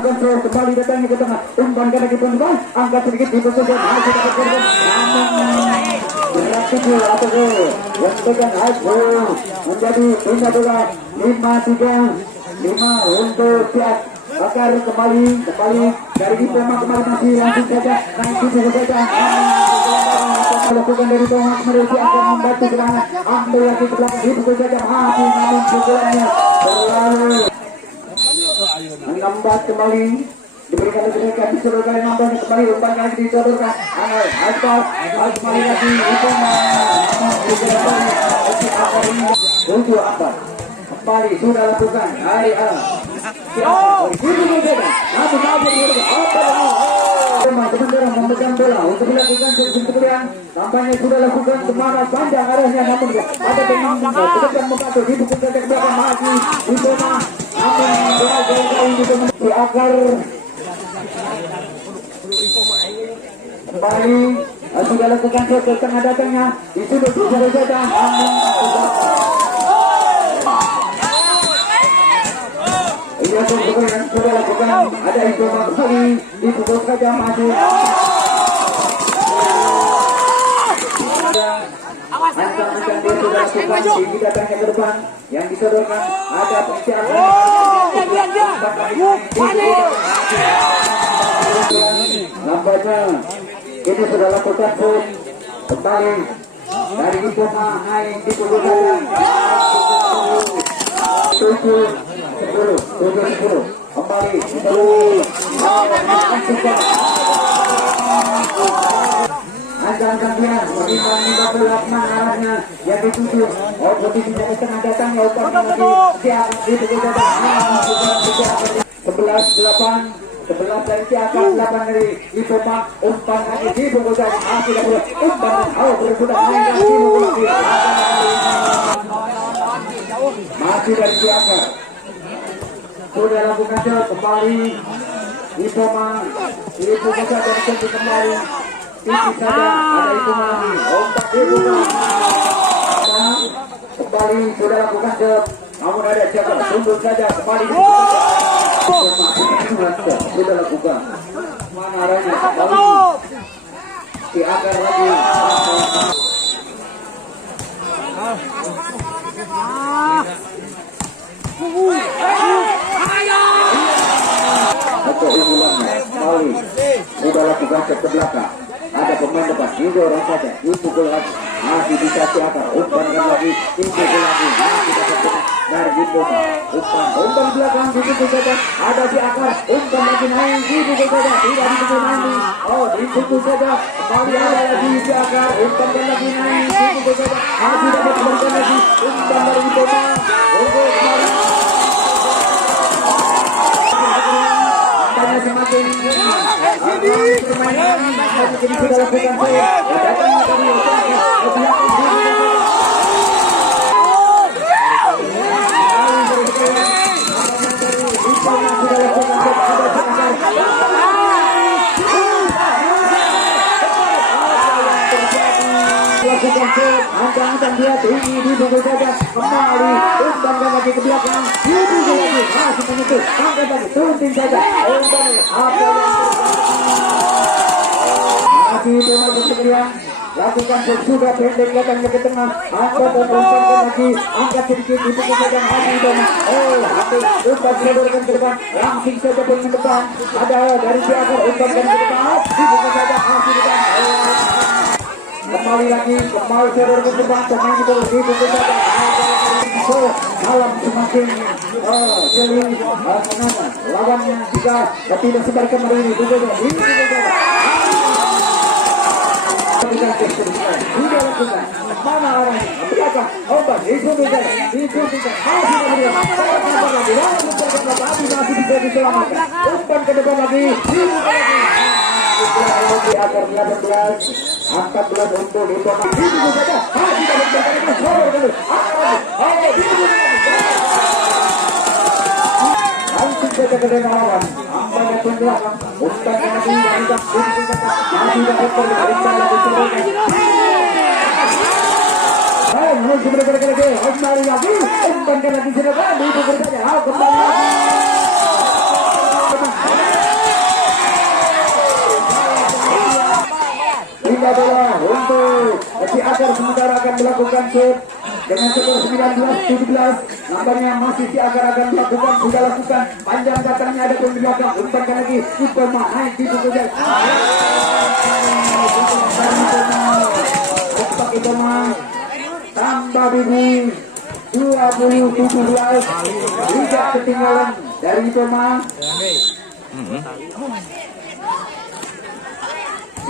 lakukan throw kembali datangnya ke tengah. Umpan ke lagi teman-teman. Angkat sedikit di posisi masih dapat korban. Berat tujuh atau gol. Yang pegang high ball menjadi pindah bola 5-3. 5 untuk Siak. Bakar kembali dari Ipoma kembali masih langsung saja naik tujuh saja. Lakukan dari Ipoma kembali akan membantu serangan. Ambil lagi ke belakang dipukul saja mati namun pukulannya terlalu menambah kembali. Diberikan mereka disodorkan nambahnya kembali umpan lagi disodorkan. Harus kembali lagi Ipoma. Untuk apa? Kembali sudah lakukan hari A. Sementara memegang bola untuk dilakukan kemudian tampaknya sudah lakukan kemana panjang arahnya namun ada pemain sedang membantu dipukul ke belakang maju di zona namun bola jauh di akar kembali sudah lakukan ke tengah datangnya di sudut saja yang sudah lakukan ada itu kembali dipukul saja maju ancang-ancang dia sudah lakukan tinggi datangnya ke depan yang disodorkan ada persiapan nampaknya ini sudah lakukan pun kembali dari Ipoma naik dipukul saja 10 kembali Anjang-anjang dia menimba bola arahnya yang dituju posisinya ke tengah datang umpan lagi siap dipukul saja 11-8 dari Tiaka 8 dari Ipoma umpan lagi dipukul saja tidak boleh umpan bersudah main lagi masih dari Tiaka sudah lakukan shot kembali Ipoma saja kembali tinggi saja ada Ipoma lagi umpan Ipoma kembali sudah lakukan shot namun ada Tiaka tunggu saja kembali sudah lakukan mana arahnya kembali Tiaka lagi atau ulangannya kembali sudah lakukan ke belakang ada pemain depan didorong saja dipukul lagi masih bisa Tiaka umpan lagi dipukul lagi masih dapat dari Ipoma umpan belakang dipukul saja ada Tiaka umpan lagi naik dipukul saja tidak dipukul lagi dipukul saja kembali ada lagi Tiaka umpan lagi naik dipukul saja masih dapat umpan lagi umpan dari Ipoma untuk kembali semakin permainan jadi sudah lakukan ancang-ancang dia tinggi dipukul saja kembali umpan lagi ke belakang dipukul lagi masih menyentuh angkat lagi tunting saja umpan apa masih Ipoma bersedia lakukan sudah pendek datangnya ke tengah angkat dan umpan lagi angkat sedikit dipukul saja masih Ipoma umpan sedorkan ke depan langsung saja pemain depan ada dari Tiaka umpan ke depan dipukul saja masih depan kembali lagi sedor ke depan pemain itu dipukul saja malam semakin jeli lawannya juga tidak sebarkan hari ini sudah lakukan mana arahnya belakang obat itu bisa masih bisa diselamatkan umpan ke depan lagi di agar 14 untuk Ipoma itu saja masih dapat langsung saja ke lawan ampanya ke belakang umpan lagi masih dapat umpan lagi harus berbeda lagi kembali lagi umpan lagi sudah itu saja kembali lagi si Akar sementara akan melakukan shoot dengan skor 19-17. Nampaknya masih si Akar akan melakukan, sudah lakukan panjang datangnya, ada pun di belakang umpankan lagi Ipoma naik di pukul jauh. Ipoma tambah bibi 20-17, tidak ketinggalan dari Ipoma.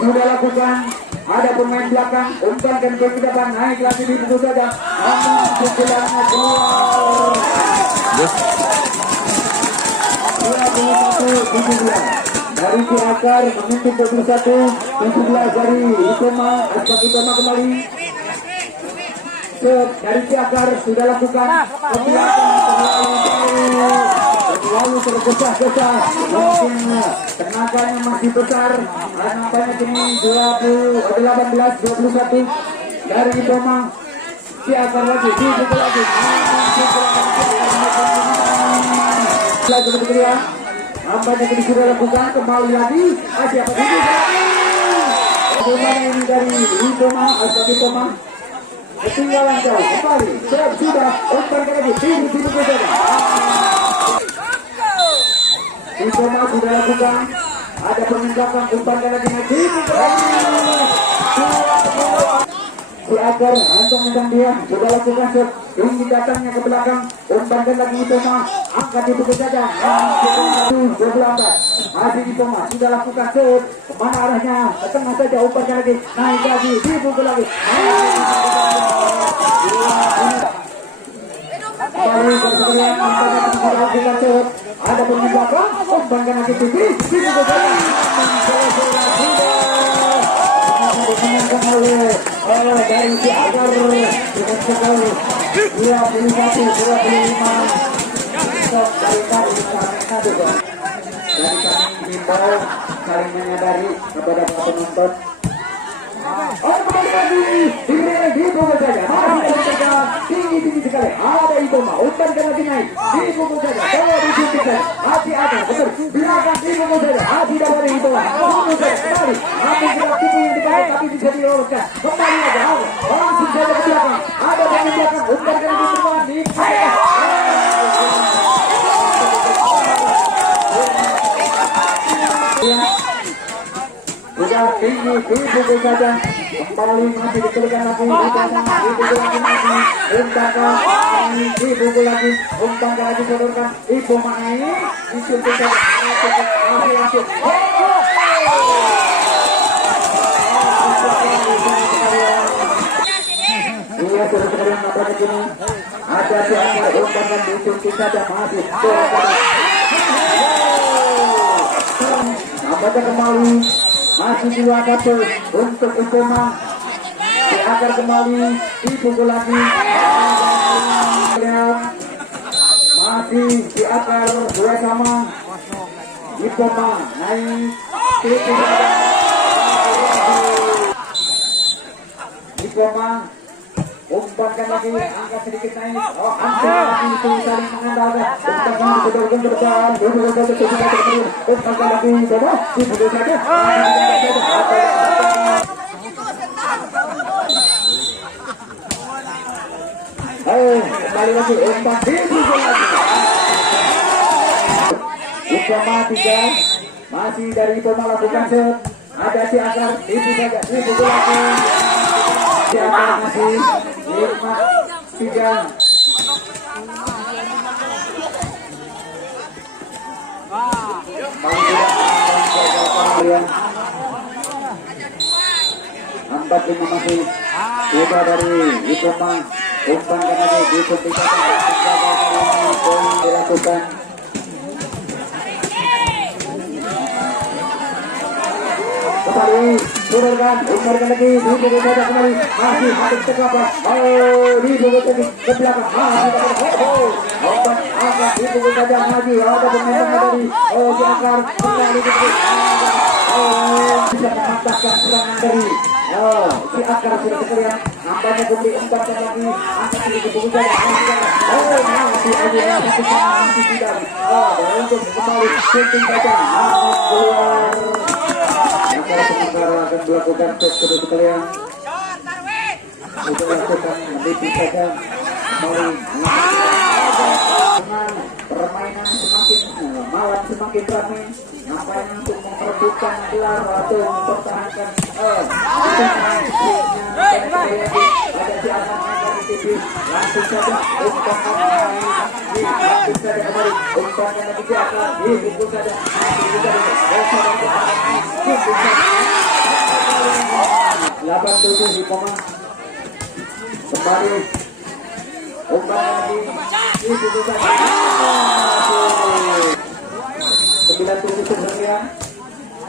Sudah lakukan, ada pemain belakang umpankan ke depan, naik lagi di pukul saja, namun pukulannya keluar. 21-17 dari si Akar memimpin 21-17 dari Ipoma. Aspak Ipoma kembali dari si Akar, sudah lakukan ke belakang, terlalu tergesa-gesa, mungkin tenaganya masih besar. Nampaknya kini 18-21 dari Ipoma. Si Akar lagi dipukul lagi, nampaknya kini sudah lakukan, kembali lagi siapa ini? Bagaimana ini dari Ipoma? Asal Ipoma ketinggalan jauh, kembali sudah umpankan lagi tinggi saja. Ipoma sudah lakukan, ada penindakan umpankan lagi nanti. Si Akar hancang dia sudah lakukan shot, tinggi datangnya ke belakang, umpankan lagi Ipoma, angkat itu saja. 12 masih Ipoma sudah lakukan shot, kemana arahnya, ke tengah saja, umpankan lagi, naik lagi, dipukul lagi. Kembali kemudian lakukan shot, ada penindakan, umpankan lagi tinggi, dipukul saja. Dimenangkan oleh dari si Akar dengan skor 21-25. Stop dari kami himbau saling menyadari kepada para penonton. Kembali lagi dipukul saja, masih saja tinggi sekali. Ada Ipoma, umpankan lagi naik, dipukul saja, coba disuntik saja, masih ada, betul, belakang dipukul saja, masih dari Ipoma, dipukul saja, kembali, masih gerak tipu yang dipakai tapi bisa diloloskan, kembali aja, langsung saja ke belakang, ada dari belakang, umpankan lagi Ipoma, dipukul. Sudah tinggi, dipukul saja, kembali masih diberikan lagi, dipukul lagi, umpankan, dipukul lagi, umpankan lagi, sodorkan, Ipoma naik, disuntik saja, masih langsung. Iya, sudah sekalian nampaknya kini, ada si Akar, umpankan, disuntik saja, masih. Nampaknya kembali, masih 2 kartu untuk Ipoma. Si Akar kembali, dipukul lagi. Masih si Akar, 2 sama. Ipoma naik, Ipoma umpankan lagi, angkat sedikit naik, angkat lagi, itu saling mengandalkan, umpankan disodorkan ke depan, umpankan lagi, coba, dipukul saja, kembali lagi, umpan, dipukul lagi. Ipoma 3, masih dari Ipoma lakukan shot, ada si Akar, itu saja, dipukul lagi. Si Akar masih 5-3. Empat 5 masih sudah dari Ipoma, umpankan lagi, disuntikkan, dilakukan. Kembali, sodorkan, umpankan lagi, dipukul saja kembali, masih hadap ke belakang, dipukul lagi ke belakang, masih umpan, angkat, dipukul saja lagi, ada pemain dari si Akar, kembali dipukul, bisa mematahkan serangan dari si Akar sudah sekalian, nampaknya kembali umpankan lagi, angkat dipukul saja, masih aja, masih tidak, untuk kembali, penting saja, keluar. Sementara akan melakukan shot kedua sekalian. sudah lakukan menipis saja kembali dengan permainan semakin malam semakin ramai. Nampaknya untuk memperebutkan gelar atau mempertahankan ada siapa dari TV langsung saja umpankan langsung saja kembali umpankan lagi ke atas dipukul saja masih juga 87 di koma kembali umpankan lagi dipukul saja 97 sebenarnya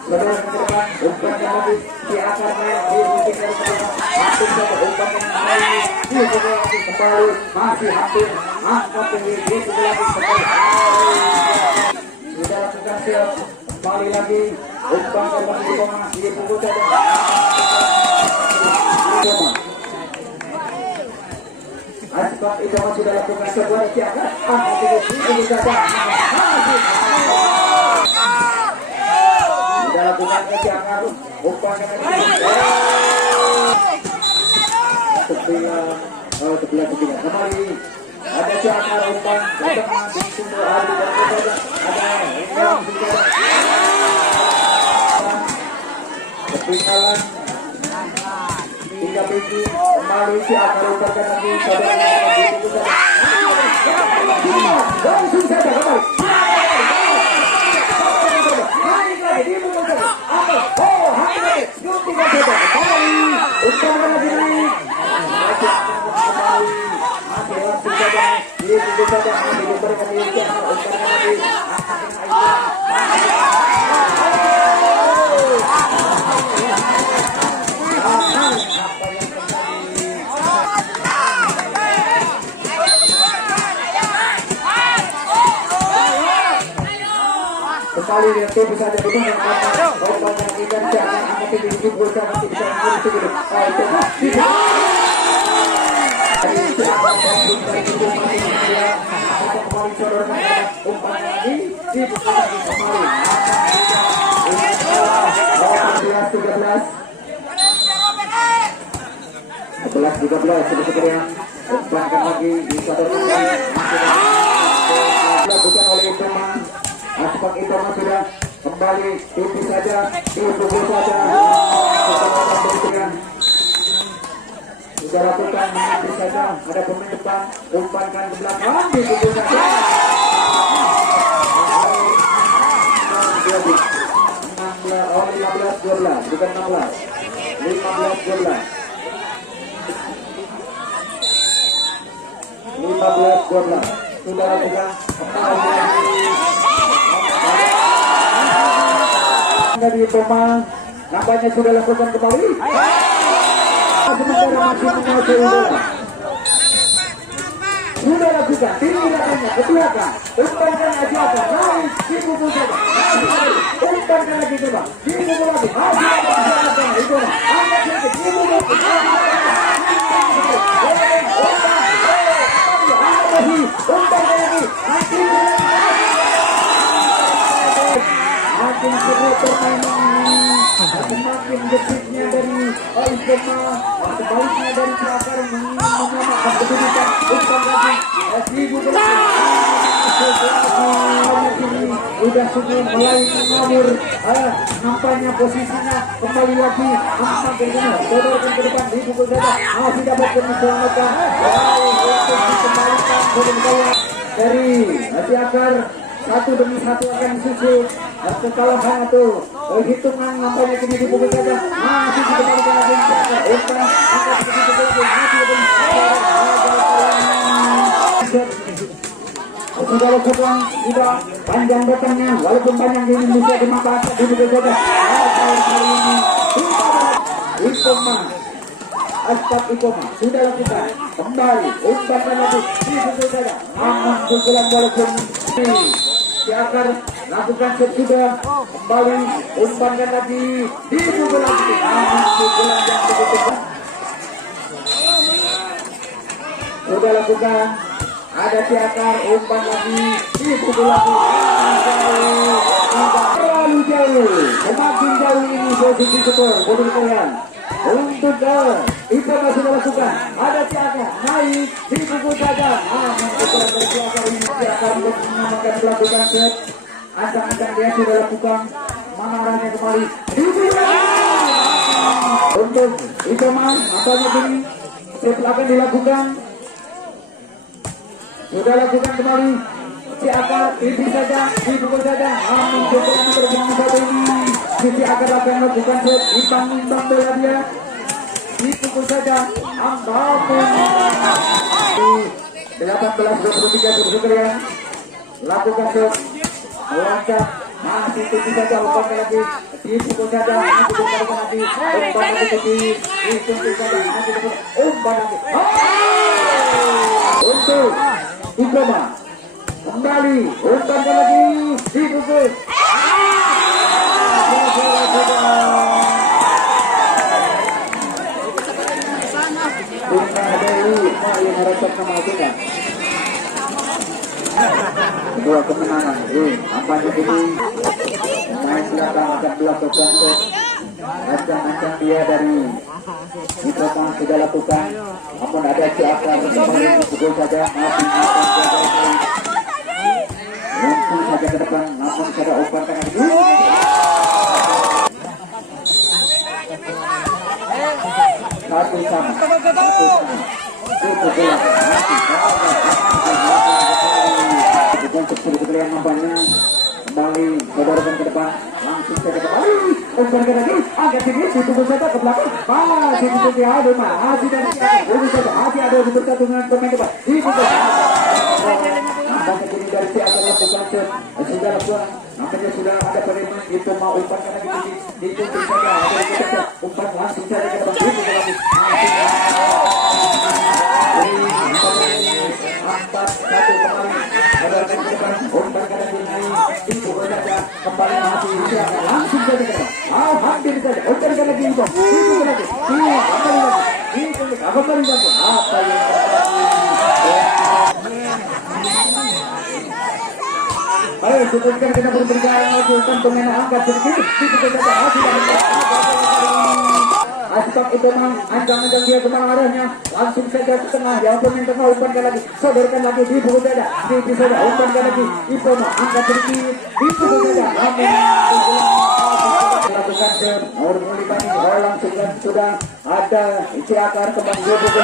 saudara ke depan umpankan lagi di akar main di dari langsung saja umpankan lagi dipukul lagi kembali masih hampir angkat tinggi dipukul lagi kembali sudah lakukan siap kembali lagi umpankan lagi di koma dipukul saja Aspak itu sudah lakukan sebuah siaga angkat tinggi dipukul saja sudah lakukan kejangan umpankan lagi sebelah kembali ada jangan umpan datang di sumber adu dan saja ada yang sudah ketinggalan 3 biji kembali si akar umpankan lagi saudara langsung saja kembali kembali dia tuh bisa jadi benar obat yang ikan jangan angkat tinggi dipukul jangan bisa ngurus dulu kembali saudara umpan lagi dipukul lagi kembali 11-13 sebenarnya umpankan lagi disodorkan dilakukan oleh teman Aspak itu sudah kembali tipis saja dipukul saja sudah lakukan menipis saja ada pemain depan umpankan ke belakang dipukul saja 15-12 bukan 16 15-12 sudah lakukan dari pemain nampaknya sudah lakukan kembali sementara masih menguasai udara sudah lakukan tinggi lakukannya ke belakang umpankan lagi atas naik dipukul saja umpankan lagi coba dipukul lagi masih ada itu angkat sedikit dipukul umpankan lagi makin seru permainan semakin gesiknya dari Iskema sebaliknya dari Celakar menyamakan kedudukan umpan lagi udah semua mulai mengabur nampaknya posisinya kembali lagi sodorkan ke depan dipukul saja masih dapat diselamatkan untuk dikembalikan dari hati akar satu demi satu akan disusul kekalahan atau hitungan nampaknya kini dipukul saja masih dikembalikan lagi umpan angkat begitu masih sudah lakukan sudah panjang datangnya walaupun panjang di Indonesia dimanfaatkan dipukul saja kali ini Iskema Aspak Iskema sudah lakukan kembali umpankan lagi dipukul saja namun pukulan walaupun di akar lakukan sudah kembali umpankan lagi dipukul lagi namun pukulan yang begitu sudah lakukan ada di akar umpan lagi dipukul lagi terlalu jauh semakin jauh ini posisi skor bodoh kalian untuk gol. Itu masih dilakukan. Ada Tiaga naik dipukul saja. Pukulan dari Tiaga ini akan melakukan set. Ancang-ancang dia sudah lakukan. Mana arahnya kembali? Untuk itu mah apanya gini? Set akan dilakukan. Sudah lakukan kembali. Tiaga ini saja dipukul saja. Namun pukulan terbang satu ini. Sisi akan lakukan set. Imbang bola dia. Dipukul saja. Apapun 18-23 sekalian. Lakukan set. Melangkah. Masih tinggi saja. Umpan lagi. Dipukul saja. Dipukul lagi. Umpan lagi. Dipukul saja. Umpan lagi. Untuk Ibrahim kembali. Umpan lagi. Dipukul. Kedua kemenangan apanya ini main belakang akan melakukan ancang-ancang dia dari itu kan sudah lakukan. Namun ada Ciakar kembali pukul saja. Langsung saja ke depan. Namun sudah umpan tangan itu satu sama. Untuk sekalian nampaknya kembali saudarakan ke depan, langsung saja kembali umpan lagi agak tinggi dipukul saja ke belakang, masih ditutupi adu masih dari ini saja masih ada di bersatu dengan pemain depan dipukul nampaknya kini dari si akan lakukan sudah lakukan nampaknya sudah ada pemain itu mau umpan lagi ditutupi saja ada umpan langsung saja ke depan dipukul lagi 4-1 kembali ada ke depan umpan lagi dipukul saja kembali masih silakan langsung saja ke depan hampir saja umpan lagi dipukul lagi kembali lagi apa yang ayo sebutkan kita berbicara lagi tentang pemain angkat sedikit dipukul saja masih Aspak itu mah ancang-ancang dia kemana arahnya langsung saja ke tengah ya pemain tengah umpankan lagi sodorkan lagi dipukul saja dipukul saja umpankan lagi itu mah angkat sedikit dipukul saja lakukan ke nomor mulai langsung dan sudah ada Ciakar kembali dipukul saja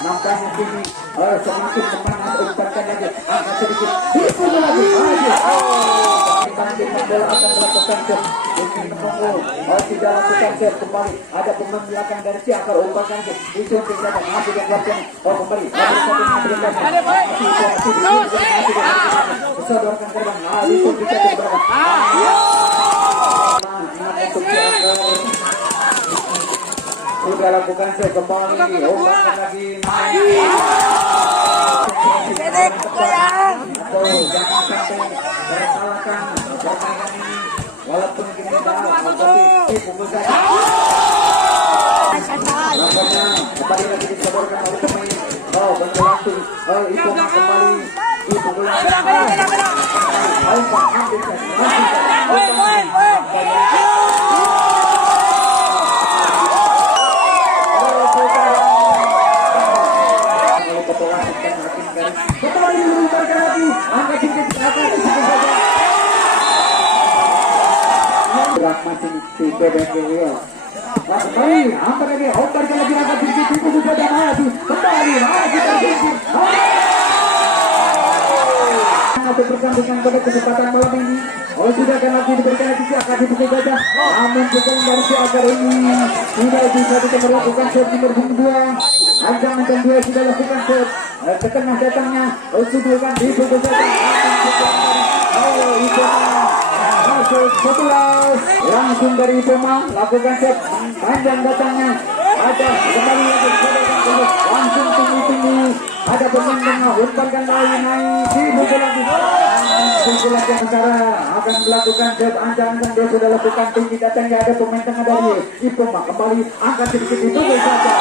nampaknya kini semakin semangat umpankan lagi angkat sedikit dipukul lagi bola akan melakukan set tidak lakukan set kembali ada pemain belakang dari Ciakar umpankan ke disuntik saja masih dikeluarkan kembali sodorkan terbang disuntik saja ke belakang untuk Ciakar sudah lakukan set kembali umpankan lagi jangan sampai terkalahkan permainan ini walaupun kita tapi dipukul saja nampaknya kembali lagi disodorkan oleh pemain bantu langsung itu kembali dipukul lagi masih si BBK kembali hampir lagi umpankan lagi angkat sedikit dipukul saja masih kembali masih terjadi atau pertandingan pada kesempatan malam ini sudah akan lagi diberikan lagi akan dipukul saja namun pukulan dari Ciakar ini tidak bisa dilakukan set nomor 2 ancang-ancang dia sudah lakukan set ke tengah datangnya sudah dipukul saja itu langsung dari Pema lakukan set panjang datangnya ada kembali lagi langsung tinggi ada pemain tengah umpankan lagi naik dipukul lagi sementara akan melakukan set ancang-ancang dia sudah lakukan tinggi datangnya ada pemain tengah dari Pema kembali angkat sedikit dipukul saja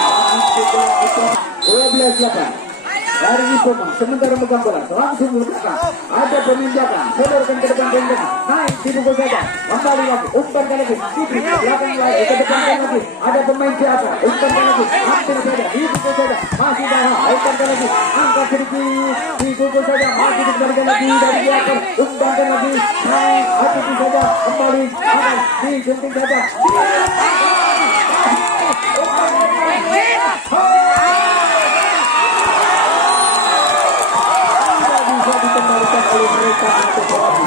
12-8 dari Ipoma. Sementara megang bola langsung belakang. Ada pemindahan, sodorkan ke depan ringnya. Naik dipukul saja. Kembali lagi, umpankan lagi. Di belakang lagi, ke depan lagi. Ada pemain siapa? Umpankan lagi. Hampir saja, dipukul saja. Masih Daha, umpankan lagi. Angkat sedikit, dipukul saja. Masih dikembalikan lagi dari belakang. Umpankan lagi. Naik, hati saja. Kembali, akan disunting saja. Bisa dikembalikan oleh mereka untuk lagi.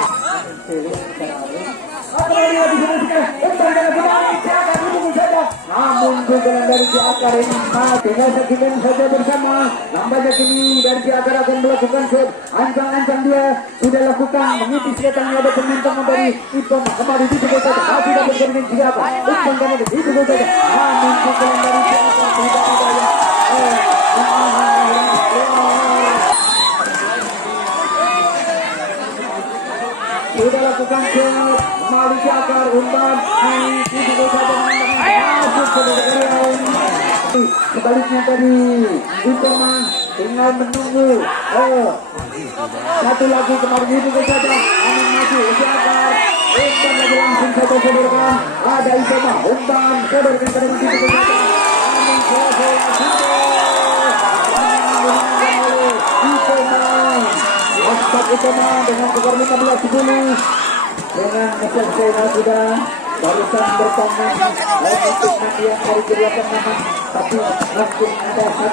Namun pukulan dari si Akar ini tinggal saksikan saja bersama. Nampaknya kini dari si Akar akan melakukan shot. Ancang-ancang dia sudah lakukan mengipis datangnya ada pemain dari Ipom. Kembali dipukul saja. Masih dapat bermain si Akar. Ipom kanan dipukul saja. Namun pukulan dari si Akar tidak ada. Sudah lakukan shot. Kembali si Akar umpan. Dipukul saja. Sebaliknya tadi Ipoma tinggal menunggu. Satu lagi kemarin itu saja. Angin masuk Akar. Umpan lagi langsung saja sodorkan. Ada Ipoma umpan sodorkan ke dalam titik saja. Angin selesai Ipoma. Aspak Ipoma dengan skor 15-10 dengan keselesaian sudah. Barusan bertanding untuk yang dari kedua teman, tapi mungkin ada satu